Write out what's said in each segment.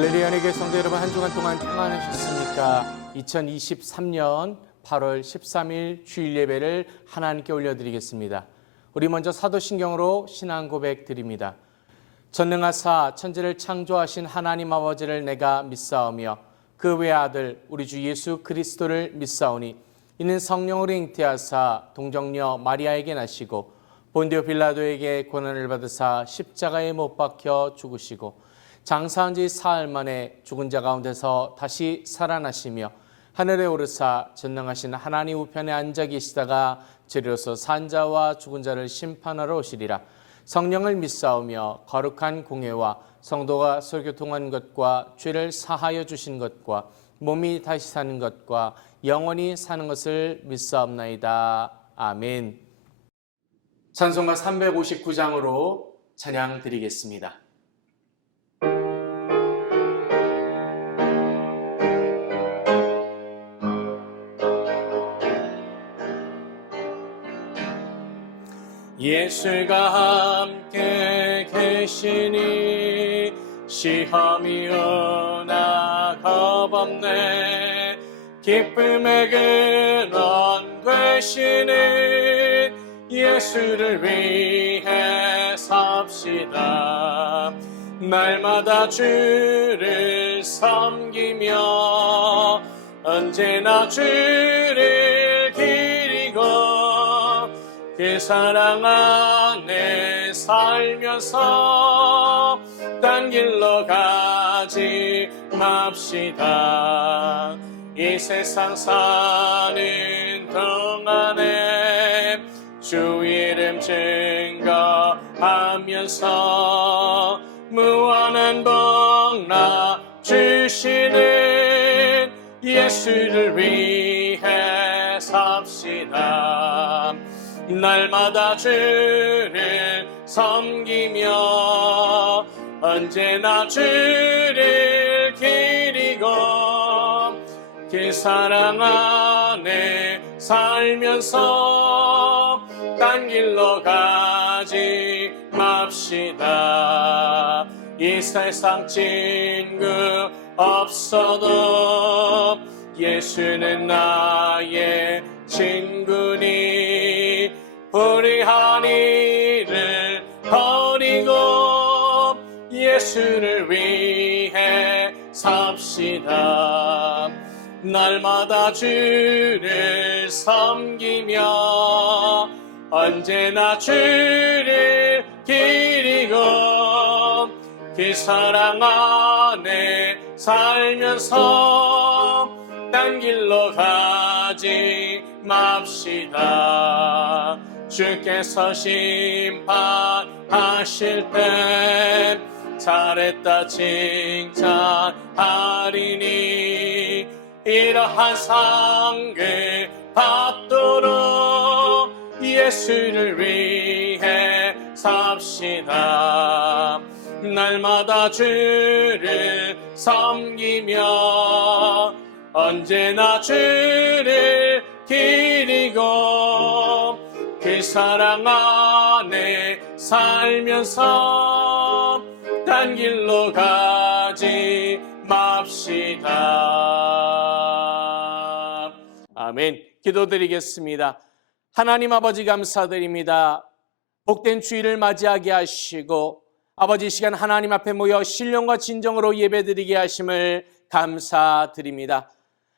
할렐루야, 하나님의 성도 여러분, 한 주간 동안 평안하셨습니까? 2023년 8월 13일 주일 예배를 하나님께 올려드리겠습니다. 우리 먼저 사도신경으로 신앙 고백 드립니다. 전능하사 천지를 창조하신 하나님 아버지를 내가 믿사오며 그 외아들 우리 주 예수 그리스도를 믿사오니 이는 성령으로 잉태하사 동정녀 마리아에게 나시고 본디오 빌라도에게 고난을 받으사 십자가에 못 박혀 죽으시고 장사한 지 사흘 만에 죽은 자 가운데서 다시 살아나시며 하늘에 오르사 전능하신 하나님 우편에 앉아 계시다가 저리로서 산 자와 죽은 자를 심판하러 오시리라. 성령을 믿사오며 거룩한 공회와 성도가 설교통한 것과 죄를 사하여 주신 것과 몸이 다시 사는 것과 영원히 사는 것을 믿사옵나이다. 아멘. 찬송가 359장으로 찬양 드리겠습니다. 예수가 함께 계시니 시험이 오나 겁없네. 기쁨의 근원 되시는 예수를 위해 삽시다. 날마다 주를 섬기며 언제나 주를 기리고 그 사랑 안에 살면서 딴 길로 가지 맙시다. 이 세상 사는 동안에 주 이름 증거하면서 무한한 복나 주시는 예수를 위해 삽시다. 날마다 주를 섬기며 언제나 주를 기리고 그 사랑 안에 살면서 딴 길로 가지 맙시다. 이 세상 친구 없어도 예수는 나의 친구니 불의한 일을 버리고 예수를 위해 삽시다. 날마다 주를 섬기며 언제나 주를 기리고 그 사랑 안에 살면서 딴 길로 가지 맙시다. 주께서 심판하실 때 잘했다 칭찬하리니 이러한 상을 받도록 예수를 위해 삽시다. 날마다 주를 섬기며 언제나 주를 기리고 그 사랑 안에 살면서 딴 길로 가지 맙시다. 아멘. 기도드리겠습니다. 하나님 아버지 감사드립니다. 복된 주일을 맞이하게 하시고 아버지 이 시간 하나님 앞에 모여 신령과 진정으로 예배드리게 하심을 감사드립니다.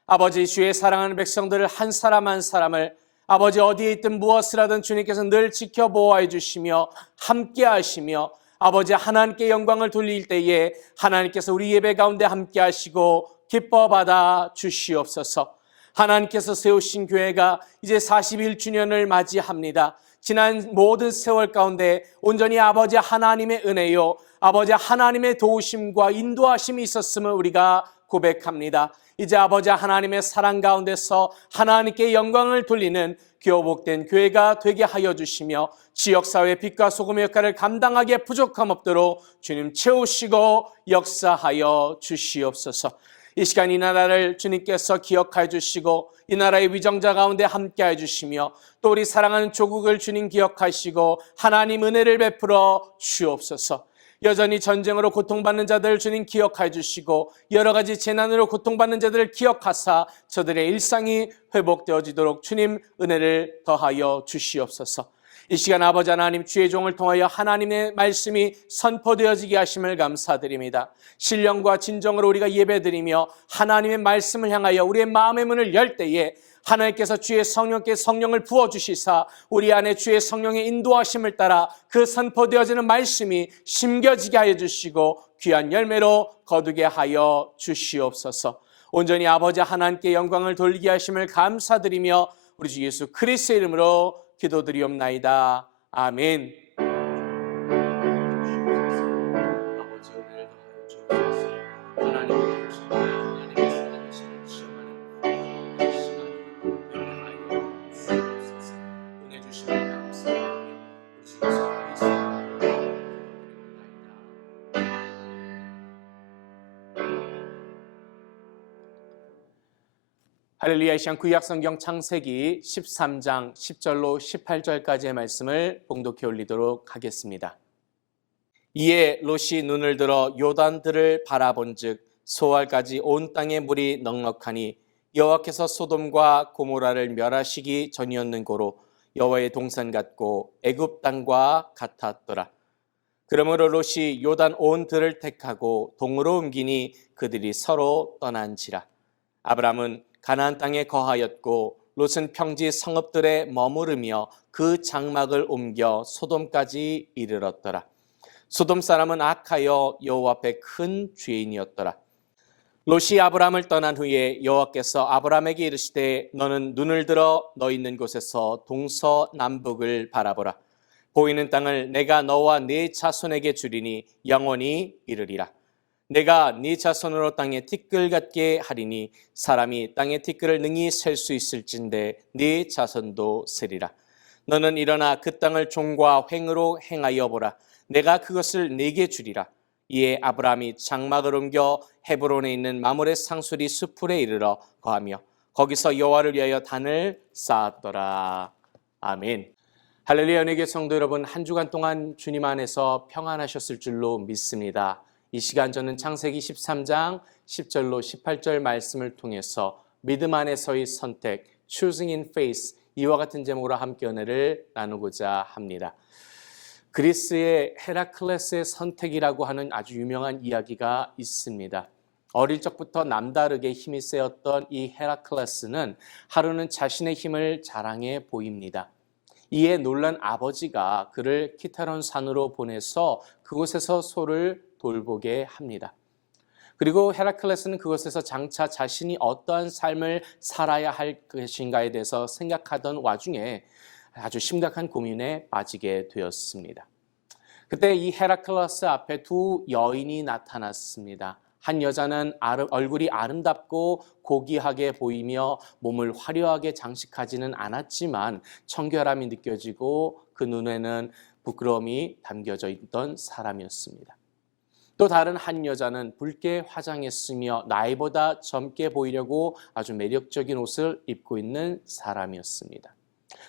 아버지 주의 사랑하는 백성들을 한 사람 한 사람을 아버지 어디에 있든 무엇을 하든 주님께서 늘 지켜보호해 주시며 함께 하시며 아버지 하나님께 영광을 돌릴 때에 하나님께서 우리 예배 가운데 함께 하시고 기뻐 받아 주시옵소서. 하나님께서 세우신 교회가 이제 41주년을 맞이합니다. 지난 모든 세월 가운데 온전히 아버지 하나님의 은혜요 아버지 하나님의 도우심과 인도하심이 있었음을 우리가 고백합니다. 이제 아버지 하나님의 사랑 가운데서 하나님께 영광을 돌리는 교복된 교회가 되게 하여 주시며 지역사회의 빛과 소금의 역할을 감당하기에 부족함 없도록 주님 채우시고 역사하여 주시옵소서. 이 시간 이 나라를 주님께서 기억하여 주시고 이 나라의 위정자 가운데 함께해 주시며 또 우리 사랑하는 조국을 주님 기억하시고 하나님 은혜를 베풀어 주옵소서. 여전히 전쟁으로 고통받는 자들을 주님 기억하여 주시고 여러 가지 재난으로 고통받는 자들을 기억하사 저들의 일상이 회복되어지도록 주님 은혜를 더하여 주시옵소서. 이 시간 아버지 하나님 주의 종을 통하여 하나님의 말씀이 선포되어지게 하심을 감사드립니다. 신령과 진정으로 우리가 예배드리며 하나님의 말씀을 향하여 우리의 마음의 문을 열 때에 하나님께서 주의 성령께 성령을 부어주시사 우리 안에 주의 성령의 인도하심을 따라 그 선포되어지는 말씀이 심겨지게 하여 주시고 귀한 열매로 거두게 하여 주시옵소서. 온전히 아버지 하나님께 영광을 돌리게 하심을 감사드리며 우리 주 예수 그리스도의 이름으로 기도드리옵나이다. 아멘. 아버지 은혜를 더하여 주옵소서. 하나님의 통치와 하나님의 살아계심을 체험하는 이 시간을 연락하여 주옵소서. 은혜 주시면 감사하며 우리 주 예수 그리스도의 이름으로 기도드리옵나이다. 할렐루야. 이 시간 구약성경 창세기 13장 10절로 18절까지의 말씀을 봉독해 올리도록 하겠습니다. 이에 롯이 눈을 들어 요단들을 바라본즉 소알까지 온 땅에 물이 넉넉하니 여호와께서 소돔과 고모라를 멸하시기 전이었는 고로 여호와의 동산 같고 애굽 땅과 같았더라. 그러므로 롯이 요단 온 들을 택하고 동으로 옮기니 그들이 서로 떠난지라. 아브람은 가나안 땅에 거하였고 롯은 평지 성읍들에 머무르며 그 장막을 옮겨 소돔까지 이르렀더라. 소돔 사람은 악하여 여호와 앞에 큰 죄인이었더라. 롯이 아브람을 떠난 후에 여호와께서 아브람에게 이르시되 너는 눈을 들어 너 있는 곳에서 동서남북을 바라보라. 보이는 땅을 내가 너와 네 자손에게 주리니 영원히 이르리라. 내가 네 자손으로 땅에 티끌 같게 하리니 사람이 땅에 티끌을 능히 셀 수 있을진데 네 자손도 세리라. 너는 일어나 그 땅을 종과 횡으로 행하여 보라. 내가 그것을 네게 주리라. 이에 아브람이 장막을 옮겨 헤브론에 있는 마므레 상수리 수풀에 이르러 거하며 거기서 여호와를 위하여 단을 쌓았더라. 아멘. 할렐루야. 연예계 성도 여러분, 한 주간 동안 주님 안에서 평안하셨을 줄로 믿습니다. 이 시간 저는 창세기 13장 10절로 18절 말씀을 통해서 믿음 안에서의 선택, Choosing in Faith, 이와 같은 제목으로 함께 은혜를 나누고자 합니다. 그리스의 헤라클레스의 선택이라고 하는 아주 유명한 이야기가 있습니다. 어릴 적부터 남다르게 힘이 세었던 이 헤라클레스는 하루는 자신의 힘을 자랑해 보입니다. 이에 놀란 아버지가 그를 키타론 산으로 보내서 그곳에서 소를 돌보게 합니다. 그리고 헤라클레스는 그곳에서 장차 자신이 어떠한 삶을 살아야 할 것인가에 대해서 생각하던 와중에 아주 심각한 고민에 빠지게 되었습니다. 그때 이 헤라클레스 앞에 두 여인이 나타났습니다. 한 여자는 얼굴이 아름답고 고귀하게 보이며 몸을 화려하게 장식하지는 않았지만 청결함이 느껴지고 그 눈에는 부끄러움이 담겨져 있던 사람이었습니다. 또 다른 한 여자는 붉게 화장했으며 나이보다 젊게 보이려고 아주 매력적인 옷을 입고 있는 사람이었습니다.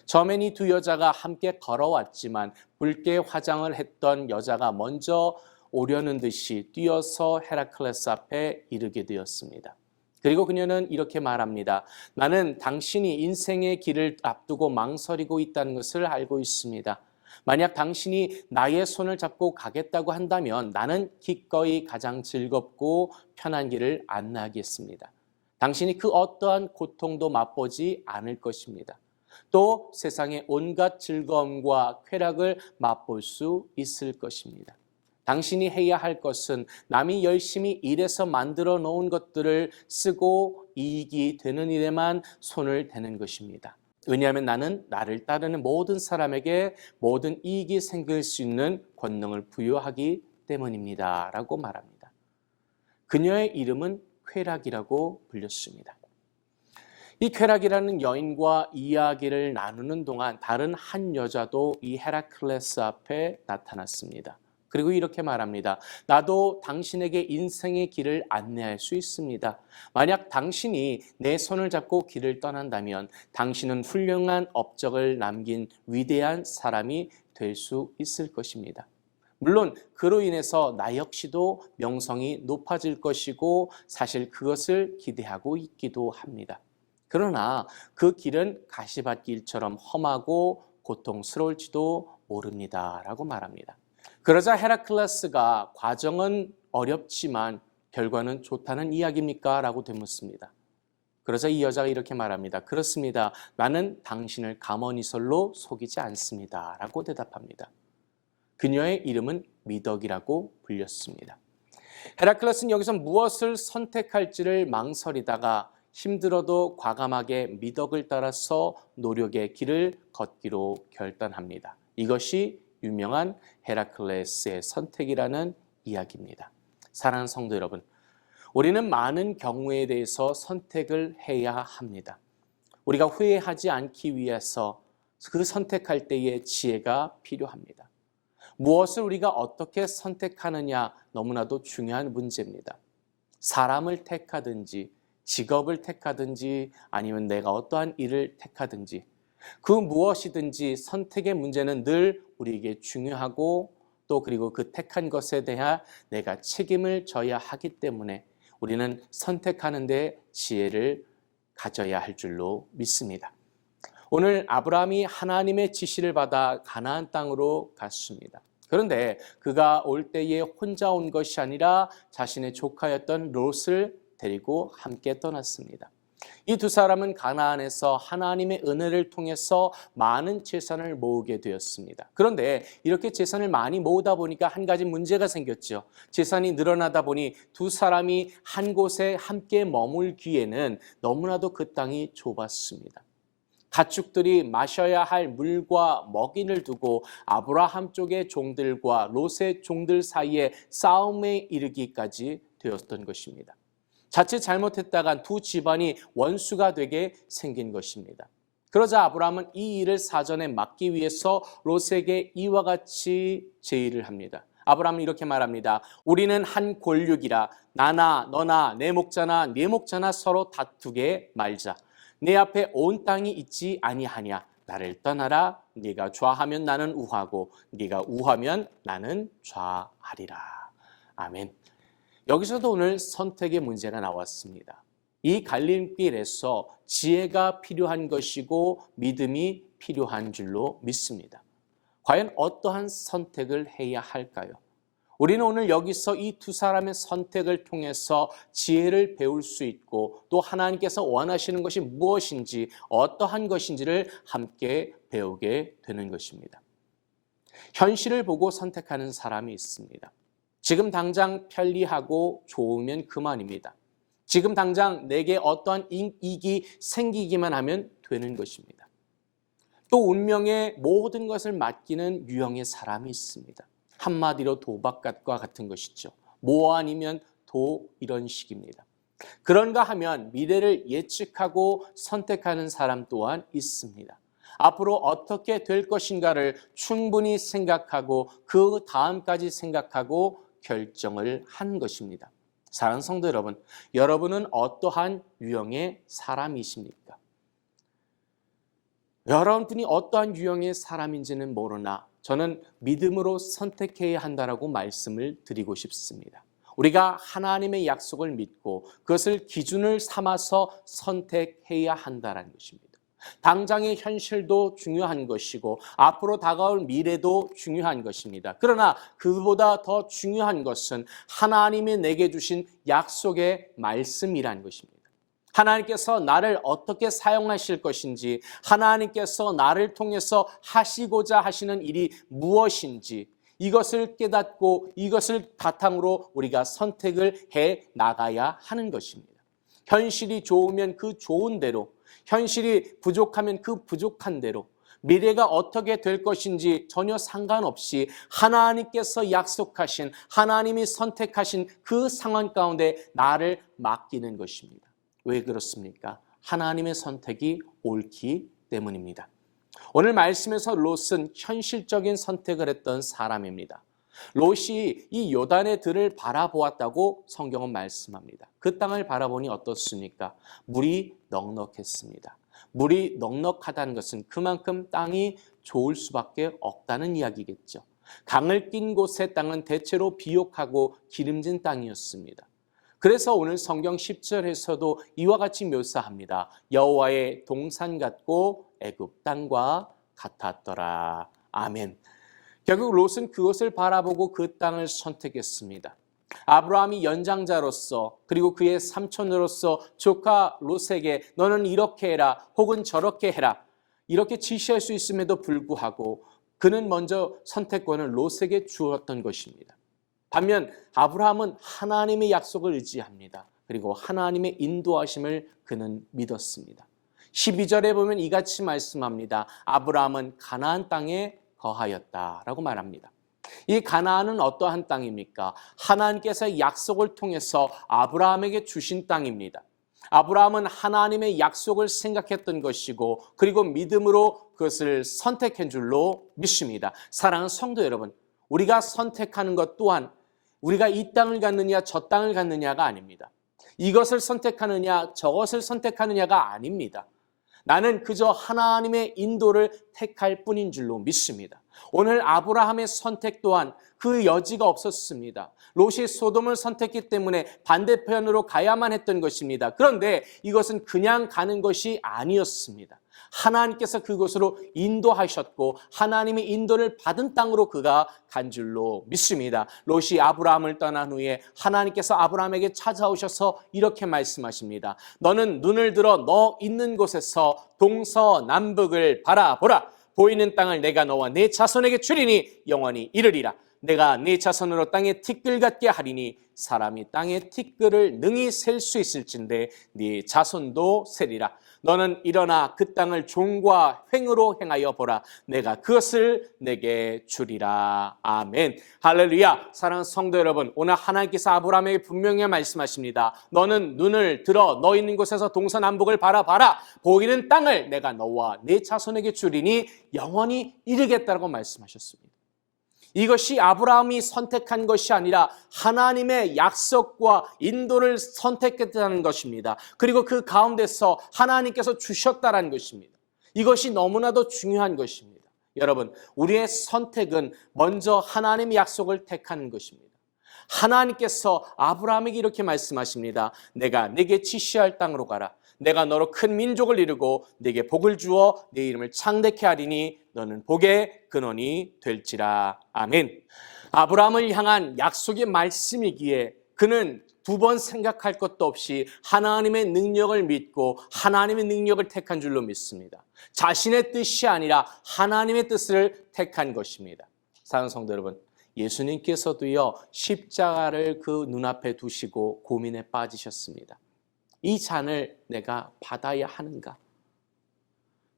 처음엔 이 두 여자가 함께 걸어왔지만 붉게 화장을 했던 여자가 먼저 오려는 듯이 뛰어서 헤라클레스 앞에 이르게 되었습니다. 그리고 그녀는 이렇게 말합니다. 나는 당신이 인생의 길을 앞두고 망설이고 있다는 것을 알고 있습니다. 만약 당신이 나의 손을 잡고 가겠다고 한다면 나는 기꺼이 가장 즐겁고 편한 길을 안내하겠습니다. 당신이 그 어떠한 고통도 맛보지 않을 것입니다. 또 세상의 온갖 즐거움과 쾌락을 맛볼 수 있을 것입니다. 당신이 해야 할 것은 남이 열심히 일해서 만들어 놓은 것들을 쓰고 이익이 되는 일에만 손을 대는 것입니다. 왜냐하면 나는 나를 따르는 모든 사람에게 모든 이익이 생길 수 있는 권능을 부여하기 때문입니다. 라고 말합니다. 그녀의 이름은 쾌락이라고 불렸습니다. 이 쾌락이라는 여인과 이야기를 나누는 동안 다른 한 여자도 이 헤라클레스 앞에 나타났습니다. 그리고 이렇게 말합니다. 나도 당신에게 인생의 길을 안내할 수 있습니다. 만약 당신이 내 손을 잡고 길을 떠난다면 당신은 훌륭한 업적을 남긴 위대한 사람이 될 수 있을 것입니다. 물론 그로 인해서 나 역시도 명성이 높아질 것이고 사실 그것을 기대하고 있기도 합니다. 그러나 그 길은 가시밭길처럼 험하고 고통스러울지도 모릅니다라고 말합니다. 그러자 헤라클레스가 과정은 어렵지만 결과는 좋다는 이야기입니까? 라고 되묻습니다. 그러자 이 여자가 이렇게 말합니다. 그렇습니다. 나는 당신을 가머니설로 속이지 않습니다. 라고 대답합니다. 그녀의 이름은 미덕이라고 불렸습니다. 헤라클레스는 여기서 무엇을 선택할지를 망설이다가 힘들어도 과감하게 미덕을 따라서 노력의 길을 걷기로 결단합니다. 이것이 유명한 헤라클레스의 선택이라는 이야기입니다. 사랑하는 성도 여러분, 우리는 많은 경우에 대해서 선택을 해야 합니다. 우리가 후회하지 않기 위해서 그 선택할 때의 지혜가 필요합니다. 무엇을 우리가 어떻게 선택하느냐 너무나도 중요한 문제입니다. 사람을 택하든지 직업을 택하든지 아니면 내가 어떠한 일을 택하든지 그 무엇이든지 선택의 문제는 늘 우리에게 중요하고 또 그리고 그 택한 것에 대한 내가 책임을 져야 하기 때문에 우리는 선택하는 데 지혜를 가져야 할 줄로 믿습니다. 오늘 아브라함이 하나님의 지시를 받아 가나안 땅으로 갔습니다. 그런데 그가 올 때에 혼자 온 것이 아니라 자신의 조카였던 롯을 데리고 함께 떠났습니다. 이 두 사람은 가나안에서 하나님의 은혜를 통해서 많은 재산을 모으게 되었습니다. 그런데 이렇게 재산을 많이 모으다 보니까 한 가지 문제가 생겼죠. 재산이 늘어나다 보니 두 사람이 한 곳에 함께 머물기에는 너무나도 그 땅이 좁았습니다. 가축들이 마셔야 할 물과 먹이를 두고 아브라함 쪽의 종들과 롯의 종들 사이에 싸움에 이르기까지 되었던 것입니다. 자칫 잘못했다간 두 집안이 원수가 되게 생긴 것입니다. 그러자 아브라함은 이 일을 사전에 막기 위해서 롯에게 이와 같이 제의를 합니다. 아브라함은 이렇게 말합니다. 우리는 한 골육이라 나나 너나 내 목자나 네 목자나 서로 다투게 말자. 내 앞에 온 땅이 있지 아니하냐. 나를 떠나라. 네가 좌하면 나는 우하고 네가 우하면 나는 좌하리라. 아멘. 여기서도 오늘 선택의 문제가 나왔습니다. 이 갈림길에서 지혜가 필요한 것이고 믿음이 필요한 줄로 믿습니다. 과연 어떠한 선택을 해야 할까요? 우리는 오늘 여기서 이 두 사람의 선택을 통해서 지혜를 배울 수 있고 또 하나님께서 원하시는 것이 무엇인지 어떠한 것인지를 함께 배우게 되는 것입니다. 현실을 보고 선택하는 사람이 있습니다. 지금 당장 편리하고 좋으면 그만입니다. 지금 당장 내게 어떠한 이익이 생기기만 하면 되는 것입니다. 또 운명의 모든 것을 맡기는 유형의 사람이 있습니다. 한마디로 도박과 같은 것이죠. 뭐 아니면 도 이런 식입니다. 그런가 하면 미래를 예측하고 선택하는 사람 또한 있습니다. 앞으로 어떻게 될 것인가를 충분히 생각하고 그 다음까지 생각하고 결정을 한 것입니다. 사랑하는 성도 여러분, 여러분은 어떠한 유형의 사람이십니까? 여러분이 어떠한 유형의 사람인지는 모르나 저는 믿음으로 선택해야 한다라고 말씀을 드리고 싶습니다. 우리가 하나님의 약속을 믿고 그것을 기준을 삼아서 선택해야 한다는 것입니다. 당장의 현실도 중요한 것이고 앞으로 다가올 미래도 중요한 것입니다. 그러나 그보다 더 중요한 것은 하나님이 내게 주신 약속의 말씀이란 것입니다. 하나님께서 나를 어떻게 사용하실 것인지, 하나님께서 나를 통해서 하시고자 하시는 일이 무엇인지 이것을 깨닫고 이것을 바탕으로 우리가 선택을 해 나가야 하는 것입니다. 현실이 좋으면 그 좋은 대로, 현실이 부족하면 그 부족한 대로, 미래가 어떻게 될 것인지 전혀 상관없이 하나님께서 약속하신, 하나님이 선택하신 그 상황 가운데 나를 맡기는 것입니다. 왜 그렇습니까? 하나님의 선택이 옳기 때문입니다. 오늘 말씀에서 롯은 현실적인 선택을 했던 사람입니다. 롯이 이 요단의 들을 바라보았다고 성경은 말씀합니다. 그 땅을 바라보니 어떻습니까? 물이 넉넉했습니다. 물이 넉넉하다는 것은 그만큼 땅이 좋을 수밖에 없다는 이야기겠죠. 강을 낀 곳의 땅은 대체로 비옥하고 기름진 땅이었습니다. 그래서 오늘 성경 10절에서도 이와 같이 묘사합니다. 여호와의 동산 같고 애굽 땅과 같았더라. 아멘. 결국 롯은 그것을 바라보고 그 땅을 선택했습니다. 아브라함이 연장자로서 그리고 그의 삼촌으로서 조카 롯에게 너는 이렇게 해라 혹은 저렇게 해라 이렇게 지시할 수 있음에도 불구하고 그는 먼저 선택권을 롯에게 주었던 것입니다. 반면 아브라함은 하나님의 약속을 의지합니다. 그리고 하나님의 인도하심을 그는 믿었습니다. 12절에 보면 이같이 말씀합니다. 아브라함은 가나안 땅에 거하였다라고 말합니다. 이 가나안은 어떠한 땅입니까? 하나님께서 약속을 통해서 아브라함에게 주신 땅입니다. 아브라함은 하나님의 약속을 생각했던 것이고 그리고 믿음으로 그것을 선택한 줄로 믿습니다. 사랑하는 성도 여러분, 우리가 선택하는 것 또한 우리가 이 땅을 갖느냐 저 땅을 갖느냐가 아닙니다. 이것을 선택하느냐 저것을 선택하느냐가 아닙니다. 나는 그저 하나님의 인도를 택할 뿐인 줄로 믿습니다. 오늘 아브라함의 선택 또한 그 여지가 없었습니다. 롯이 소돔을 선택했기 때문에 반대편으로 가야만 했던 것입니다. 그런데 이것은 그냥 가는 것이 아니었습니다. 하나님께서 그곳으로 인도하셨고 하나님의 인도를 받은 땅으로 그가 간 줄로 믿습니다. 롯이 아브라함을 떠난 후에 하나님께서 아브라함에게 찾아오셔서 이렇게 말씀하십니다. 너는 눈을 들어 너 있는 곳에서 동서남북을 바라보라. 보이는 땅을 내가 너와 네 자손에게 주리니 영원히 이르리라. 내가 네 자손으로 땅에 티끌 같게 하리니 사람이 땅에 티끌을 능히 셀 수 있을진데 네 자손도 세리라. 너는 일어나 그 땅을 종과 횡으로 행하여 보라. 내가 그것을 내게 주리라. 아멘. 할렐루야. 사랑하는 성도 여러분, 오늘 하나님께서 아브라함에게 분명히 말씀하십니다. 너는 눈을 들어 너 있는 곳에서 동서남북을 바라봐라. 보이는 땅을 내가 너와 네 자손에게 주리니 영원히 이르겠다라고 말씀하셨습니다. 이것이 아브라함이 선택한 것이 아니라 하나님의 약속과 인도를 선택했다는 것입니다. 그리고 그 가운데서 하나님께서 주셨다는 것입니다. 이것이 너무나도 중요한 것입니다. 여러분, 우리의 선택은 먼저 하나님의 약속을 택하는 것입니다. 하나님께서 아브라함에게 이렇게 말씀하십니다. 내가 네게 지시할 땅으로 가라. 내가 너로 큰 민족을 이루고 네게 복을 주어 네 이름을 창대케 하리니 너는 복의 근원이 될지라. 아멘. 아브라함을 향한 약속의 말씀이기에 그는 두 번 생각할 것도 없이 하나님의 능력을 믿고 하나님의 능력을 택한 줄로 믿습니다. 자신의 뜻이 아니라 하나님의 뜻을 택한 것입니다. 사랑하는 성도 여러분, 예수님께서도요 십자가를 그 눈앞에 두시고 고민에 빠지셨습니다. 이 잔을 내가 받아야 하는가?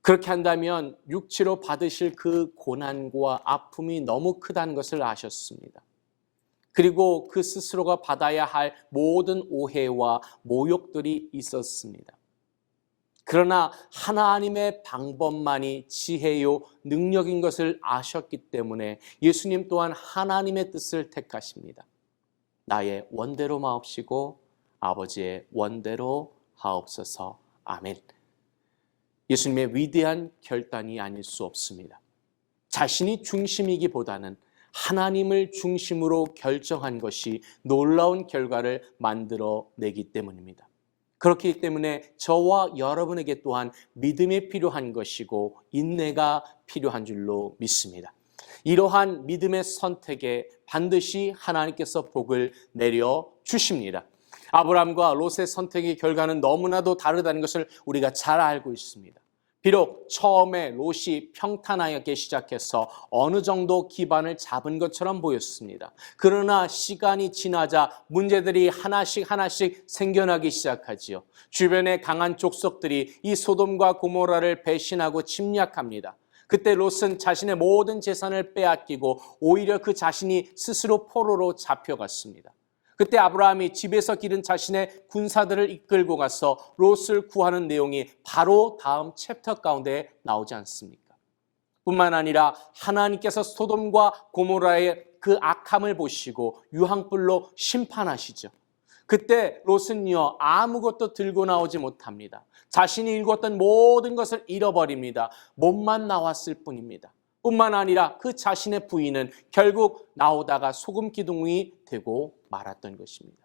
그렇게 한다면 육체로 받으실 그 고난과 아픔이 너무 크다는 것을 아셨습니다. 그리고 그 스스로가 받아야 할 모든 오해와 모욕들이 있었습니다. 그러나 하나님의 방법만이 지혜요 능력인 것을 아셨기 때문에 예수님 또한 하나님의 뜻을 택하십니다. 나의 원대로 마옵시고 아버지의 원대로 하옵소서. 아멘. 예수님의 위대한 결단이 아닐 수 없습니다. 자신이 중심이기보다는 하나님을 중심으로 결정한 것이 놀라운 결과를 만들어내기 때문입니다. 그렇기 때문에 저와 여러분에게 또한 믿음이 필요한 것이고 인내가 필요한 줄로 믿습니다. 이러한 믿음의 선택에 반드시 하나님께서 복을 내려 주십니다. 아브라함과 롯의 선택의 결과는 너무나도 다르다는 것을 우리가 잘 알고 있습니다. 비록 처음에 롯이 평탄하게 시작해서 어느 정도 기반을 잡은 것처럼 보였습니다. 그러나 시간이 지나자 문제들이 하나씩 생겨나기 시작하지요. 주변의 강한 족속들이 이 소돔과 고모라를 배신하고 침략합니다. 그때 롯은 자신의 모든 재산을 빼앗기고 오히려 그 자신이 스스로 포로로 잡혀갔습니다. 그때 아브라함이 집에서 기른 자신의 군사들을 이끌고 가서 롯을 구하는 내용이 바로 다음 챕터 가운데 나오지 않습니까? 뿐만 아니라 하나님께서 소돔과 고모라의 그 악함을 보시고 유황불로 심판하시죠. 그때 롯은요 아무것도 들고 나오지 못합니다. 자신이 일궜던 모든 것을 잃어버립니다. 몸만 나왔을 뿐입니다. 뿐만 아니라 그 자신의 부인은 결국 나오다가 소금 기둥이 되고 말았던 것입니다.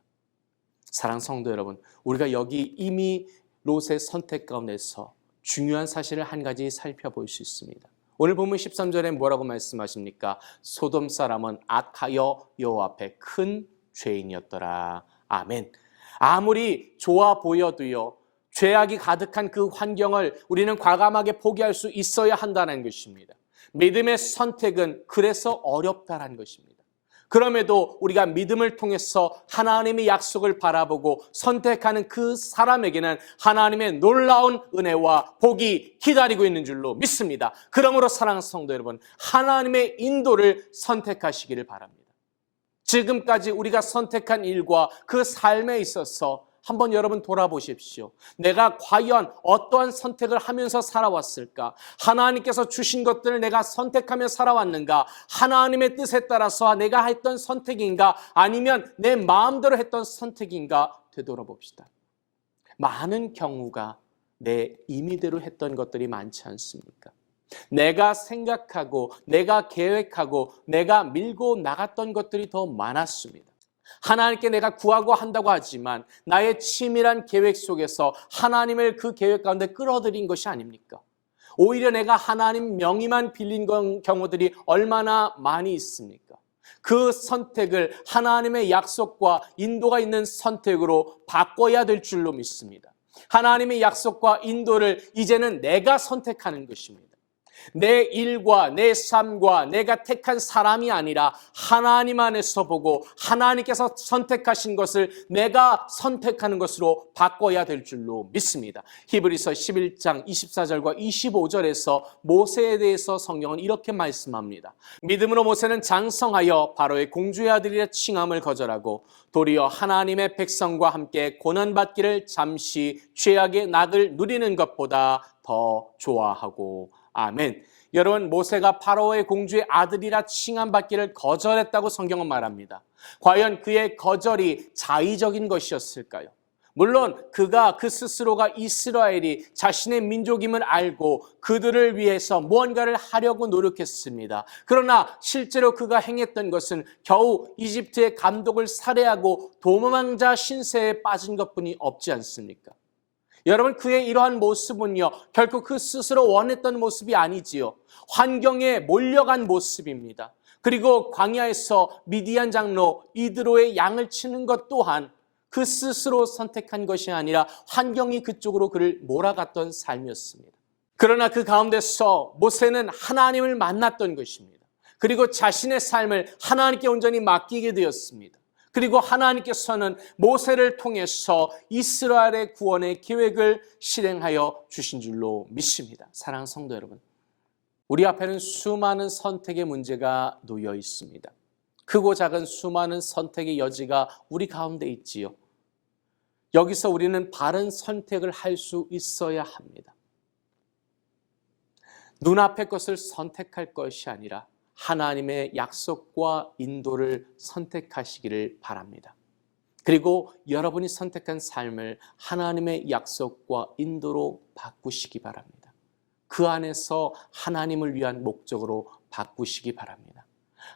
사랑하는 성도 여러분, 우리가 여기 이미 롯의 선택 가운데서 중요한 사실을 한 가지 살펴볼 수 있습니다. 오늘 본문 13절에 뭐라고 말씀하십니까? 소돔 사람은 악하여 여호와 앞에 큰 죄인이었더라. 아멘. 아무리 좋아 보여도요, 죄악이 가득한 그 환경을 우리는 과감하게 포기할 수 있어야 한다는 것입니다. 믿음의 선택은 그래서 어렵다는 것입니다. 그럼에도 우리가 믿음을 통해서 하나님의 약속을 바라보고 선택하는 그 사람에게는 하나님의 놀라운 은혜와 복이 기다리고 있는 줄로 믿습니다. 그러므로 사랑하는 성도 여러분, 하나님의 인도를 선택하시기를 바랍니다. 지금까지 우리가 선택한 일과 그 삶에 있어서 한번 여러분 돌아보십시오. 내가 과연 어떠한 선택을 하면서 살아왔을까? 하나님께서 주신 것들을 내가 선택하며 살아왔는가? 하나님의 뜻에 따라서 내가 했던 선택인가? 아니면 내 마음대로 했던 선택인가? 되돌아봅시다. 많은 경우가 내 임의대로 했던 것들이 많지 않습니까? 내가 생각하고 내가 계획하고 내가 밀고 나갔던 것들이 더 많았습니다. 하나님께 내가 구하고 한다고 하지만 나의 치밀한 계획 속에서 하나님을 그 계획 가운데 끌어들인 것이 아닙니까? 오히려 내가 하나님 명의만 빌린 경우들이 얼마나 많이 있습니까? 그 선택을 하나님의 약속과 인도가 있는 선택으로 바꿔야 될 줄로 믿습니다. 하나님의 약속과 인도를 이제는 내가 선택하는 것입니다. 내 일과 내 삶과 내가 택한 사람이 아니라 하나님 안에서 보고 하나님께서 선택하신 것을 내가 선택하는 것으로 바꿔야 될 줄로 믿습니다. 히브리서 11장 24절과 25절에서 모세에 대해서 성경은 이렇게 말씀합니다. 믿음으로 모세는 장성하여 바로의 공주의 아들이라 칭함을 거절하고 도리어 하나님의 백성과 함께 고난받기를 잠시 죄악의 낙을 누리는 것보다 더 좋아하고 아멘. 여러분, 모세가 파라오의 공주의 아들이라 칭함받기를 거절했다고 성경은 말합니다. 과연 그의 거절이 자의적인 것이었을까요? 물론 그가 그 스스로가 이스라엘이 자신의 민족임을 알고 그들을 위해서 무언가를 하려고 노력했습니다. 그러나 실제로 그가 행했던 것은 겨우 이집트의 감독을 살해하고 도망자 신세에 빠진 것뿐이 없지 않습니까? 여러분, 그의 이러한 모습은요, 결코 그 스스로 원했던 모습이 아니지요. 환경에 몰려간 모습입니다. 그리고 광야에서 미디안 장로 이드로의 양을 치는 것 또한 그 스스로 선택한 것이 아니라 환경이 그쪽으로 그를 몰아갔던 삶이었습니다. 그러나 그 가운데서 모세는 하나님을 만났던 것입니다. 그리고 자신의 삶을 하나님께 온전히 맡기게 되었습니다. 그리고 하나님께서는 모세를 통해서 이스라엘의 구원의 계획을 실행하여 주신 줄로 믿습니다. 사랑하는 성도 여러분, 우리 앞에는 수많은 선택의 문제가 놓여 있습니다. 크고 작은 수많은 선택의 여지가 우리 가운데 있지요. 여기서 우리는 바른 선택을 할 수 있어야 합니다. 눈앞의 것을 선택할 것이 아니라 하나님의 약속과 인도를 선택하시기를 바랍니다. 그리고 여러분이 선택한 삶을 하나님의 약속과 인도로 바꾸시기 바랍니다. 그 안에서 하나님을 위한 목적으로 바꾸시기 바랍니다.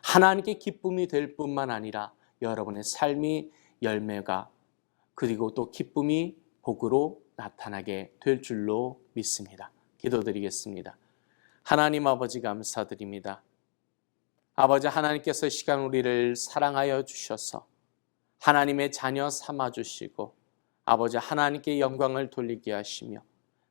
하나님께 기쁨이 될 뿐만 아니라 여러분의 삶이 열매가 그리고 또 기쁨이 복으로 나타나게 될 줄로 믿습니다. 기도드리겠습니다. 하나님 아버지 감사드립니다. 아버지 하나님께서 시간 우리를 사랑하여 주셔서 하나님의 자녀 삼아주시고 아버지 하나님께 영광을 돌리게 하시며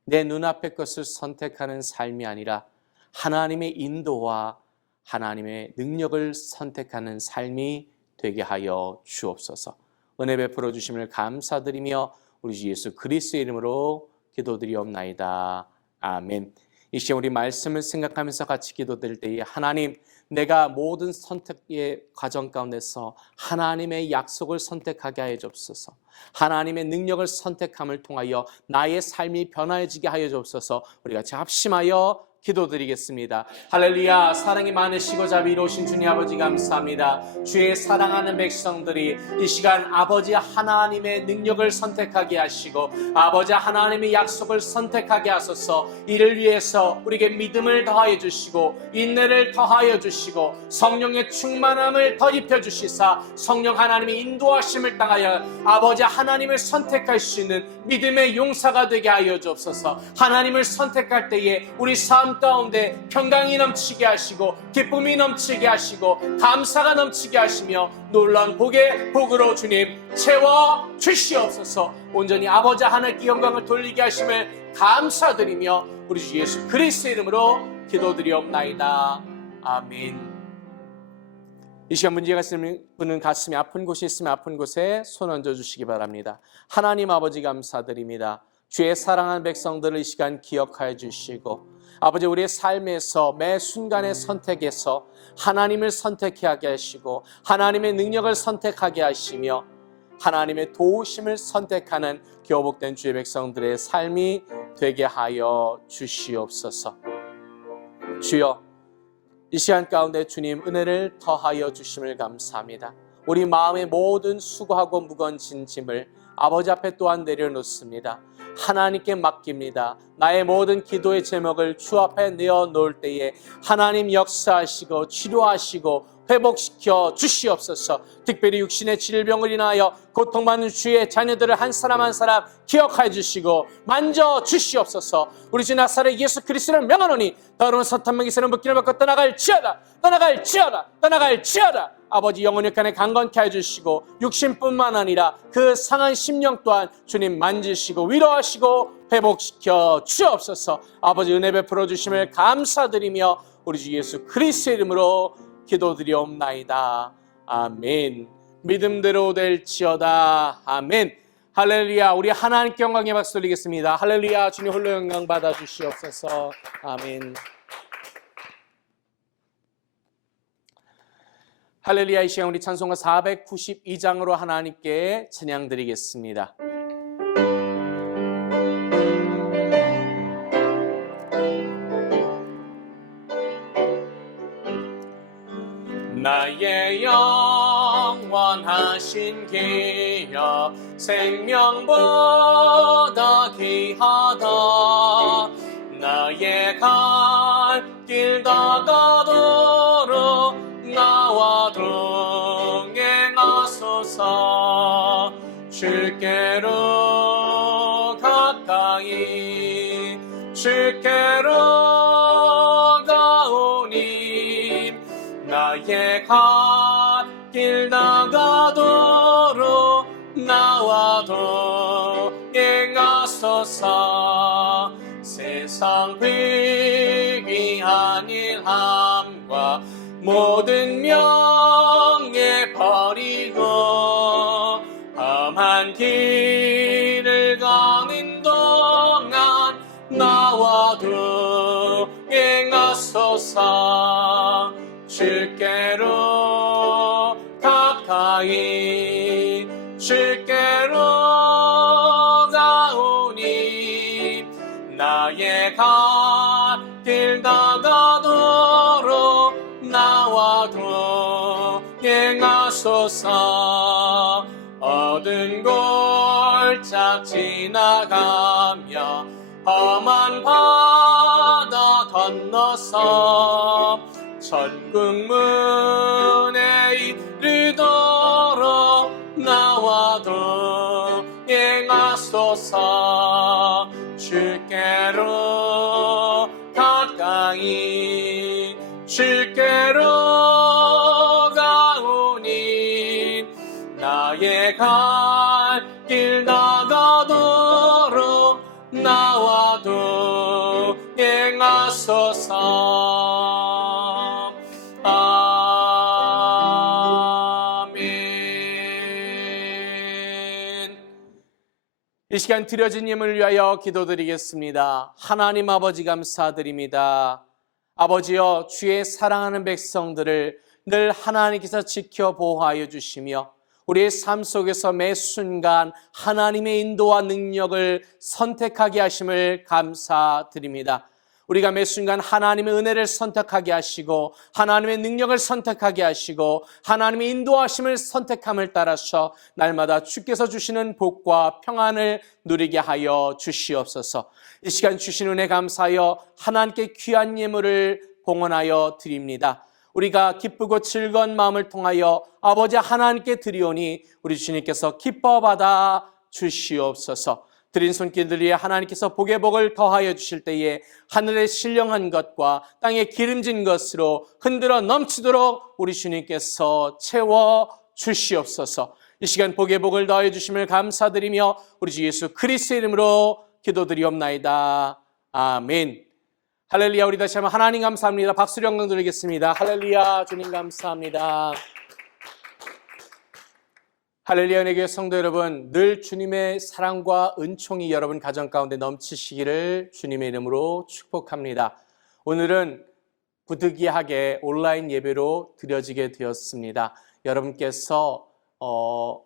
내 눈앞의 것을 선택하는 삶이 아니라 하나님의 인도와 하나님의 능력을 선택하는 삶이 되게 하여 주옵소서. 은혜 베풀어 주심을 감사드리며 우리 주 예수 그리스도의 이름으로 기도드리옵나이다. 아멘. 이 시간 우리 말씀을 생각하면서 같이 기도드릴 때에 하나님, 내가 모든 선택의 과정 가운데서 하나님의 약속을 선택하게 하여 주옵소서. 하나님의 능력을 선택함을 통하여 나의 삶이 변화해지게 하여 주옵소서. 우리 같이 합심하여 기도드리겠습니다. 할렐루야. 사랑이 많으시고 자비로우신 주님 아버지 감사합니다. 주의 사랑하는 백성들이 이 시간 아버지 하나님의 능력을 선택하게 하시고 아버지 하나님의 약속을 선택하게 하소서. 이를 위해서 우리에게 믿음을 더하여 주시고 인내를 더하여 주시고 성령의 충만함을 더 입혀 주시사 성령 하나님의 인도하심을 당하여 아버지 하나님을 선택할 수 있는 믿음의 용사가 되게 하여 주옵소서. 하나님을 선택할 때에 우리 삶 가운데 평강이 넘치게 하시고 기쁨이 넘치게 하시고 감사가 넘치게 하시며 놀라운 복의 복으로 주님 채워 주시옵소서. 온전히 아버지 하나님께 영광을 돌리게 하심을 감사드리며 우리 주 예수 그리스도의 이름으로 기도드리옵나이다. 아멘. 이 시간 문제가 있는 분은 가슴이 아픈 곳이 있으면 아픈 곳에 손 얹어 주시기 바랍니다. 하나님 아버지 감사드립니다. 주의 사랑하는 백성들을 이 시간 기억하여 주시고 아버지 우리의 삶에서 매 순간의 선택에서 하나님을 선택하게 하시고 하나님의 능력을 선택하게 하시며 하나님의 도우심을 선택하는 교복된 주의 백성들의 삶이 되게 하여 주시옵소서. 주여 이 시간 가운데 주님 은혜를 더하여 주심을 감사합니다. 우리 마음의 모든 수고하고 무거운 짐을 아버지 앞에 또한 내려놓습니다. 하나님께 맡깁니다. 나의 모든 기도의 제목을 주 앞에 내어놓을 때에 하나님 역사하시고 치료하시고 회복시켜 주시옵소서. 특별히 육신의 질병을 인하여 고통받는 주의 자녀들을 한 사람 한 사람 기억하여 주시고 만져 주시옵소서. 우리 주 나사렛 예수 그리스도를 명하노니 더러운 사탄 기세는 묶임을 받고 떠나갈지어다 떠나갈지어다 떠나갈지어다. 아버지 영혼의 칸에 강건케 해주시고 육신뿐만 아니라 그 상한 심령 또한 주님 만지시고 위로하시고 회복시켜 주옵소서. 아버지 은혜 베풀어 주심을 감사드리며 우리 주 예수 그리스도의 이름으로 기도드리옵나이다. 아멘. 믿음대로 될지어다. 아멘. 할렐루야. 우리 하나님께 영광의 박수 돌리겠습니다. 할렐루야. 주님 홀로 영광 받아 주시옵소서. 아멘. 할렐루야. 이 시간 우리 찬송가 492장으로 하나님께 찬양 드리겠습니다. 나의 영원하신 기여 생명보다 귀하다. 나의 갈 길 다가도록 나와 동행하소서. 주께로 가까이 주께로 가오니 나의 갈 길 나가도록 나와 동행하소서. 세상 회귀한 일함과 모든 명예 버리고 험한 길을 가는 동안 나와 동행하소서. 주께로 가까이 주께로 가오니 나의 갈 길 나가도록 나와 동행하소서. 어두운 골짝 지나가며 험한 바다 건너서 천국 문에 이르도록 나와 동행하소서. 주께로 가까이 주께로 가오니 나의 갈 길 나가도록 나와 동행하소서. 아멘. 이 시간 드려진 예물을 위하여 기도드리겠습니다. 하나님 아버지 감사드립니다. 아버지여 주의 사랑하는 백성들을 늘 하나님께서 지켜 보호하여 주시며 우리의 삶 속에서 매 순간 하나님의 인도와 능력을 선택하게 하심을 감사드립니다. 우리가 매 순간 하나님의 은혜를 선택하게 하시고 하나님의 능력을 선택하게 하시고 하나님의 인도하심을 선택함을 따라서 날마다 주께서 주시는 복과 평안을 누리게 하여 주시옵소서. 이 시간 주신 은혜 감사하여 하나님께 귀한 예물을 봉헌하여 드립니다. 우리가 기쁘고 즐거운 마음을 통하여 아버지 하나님께 드리오니 우리 주님께서 기뻐 받아 주시옵소서. 드린 손길들이 하나님께서 복의 복을 더하여 주실 때에 하늘의 신령한 것과 땅의 기름진 것으로 흔들어 넘치도록 우리 주님께서 채워 주시옵소서. 이 시간 복의 복을 더하여 주심을 감사드리며 우리 주 예수 그리스도의 이름으로 기도드리옵나이다. 아멘. 할렐루야. 우리 다시 한번 하나님 감사합니다. 박수로 영광 드리겠습니다. 할렐루야. 주님 감사합니다. 할렐루야. 은혜교회 성도 여러분, 늘 주님의 사랑과 은총이 여러분 가정 가운데 넘치시기를 주님의 이름으로 축복합니다. 오늘은 부득이하게 온라인 예배로 드려지게 되었습니다. 여러분께서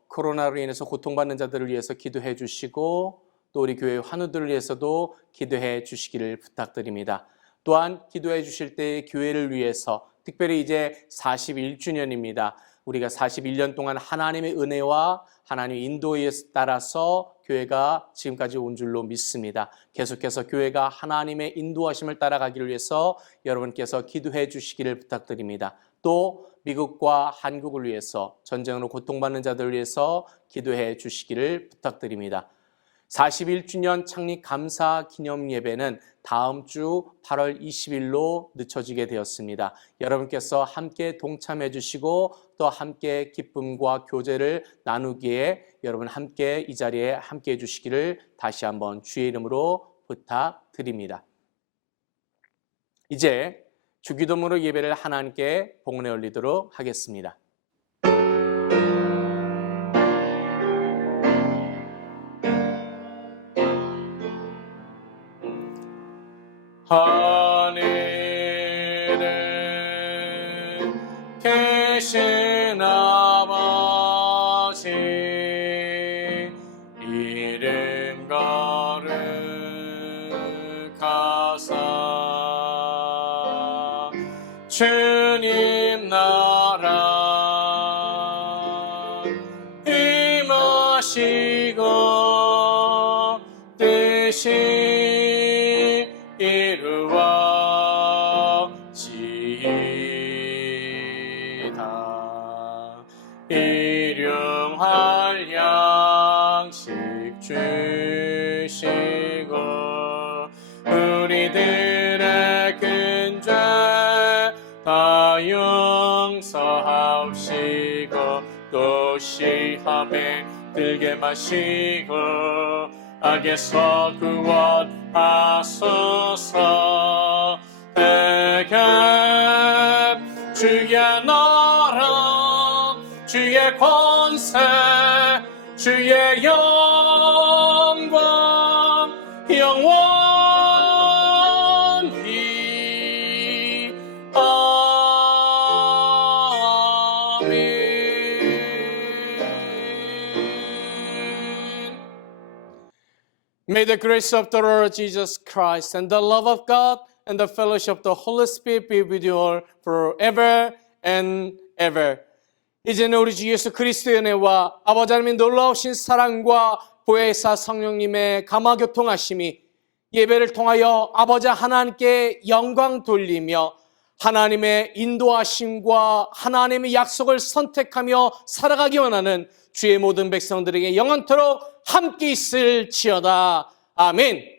코로나로 인해서 고통받는 자들을 위해서 기도해 주시고 또 우리 교회 환우들을 위해서도 기도해 주시기를 부탁드립니다. 또한 기도해 주실 때 교회를 위해서 특별히 이제 41주년입니다. 우리가 41년 동안 하나님의 은혜와 하나님의 인도에 따라서 교회가 지금까지 온 줄로 믿습니다. 계속해서 교회가 하나님의 인도하심을 따라가기를 위해서 여러분께서 기도해 주시기를 부탁드립니다. 또 미국과 한국을 위해서 전쟁으로 고통받는 자들을 위해서 기도해 주시기를 부탁드립니다. 41주년 창립 감사 기념 예배는 다음 주 8월 20일로 늦춰지게 되었습니다. 여러분께서 함께 동참해 주시고 또 함께 기쁨과 교제를 나누기에 여러분 함께 이 자리에 함께 해 주시기를 다시 한번 주의 이름으로 부탁드립니다. 이제 주기도문으로 예배를 하나님께 봉헌해 올리도록 하겠습니다. 하늘에 계신 아버지 이름 거룩하사 주님 나라 임하시고 뜻이 이루어지이다. 일용할 양식 주시고 우리들의 큰 죄 다 용서하시고 또 시험에 들게 마시고 악에서 구원하소서. 대개 주의 나라 주의 권세 주의 영광 영원히 아멘. May the grace of the Lord Jesus Christ and the love of God and the fellowship of the Holy Spirit be with you all forever and ever. 이제는 우리 주 예수 그리스도의 은혜와 아버지 하나님의 놀라우신 사랑과 보혜사 성령님의 감화교통하심이 예배를 통하여 아버지 하나님께 영광 돌리며 하나님의 인도하심과 하나님의 약속을 선택하며 살아가기 원하는 주의 모든 백성들에게 영원토록 함께 있을지어다. 아멘.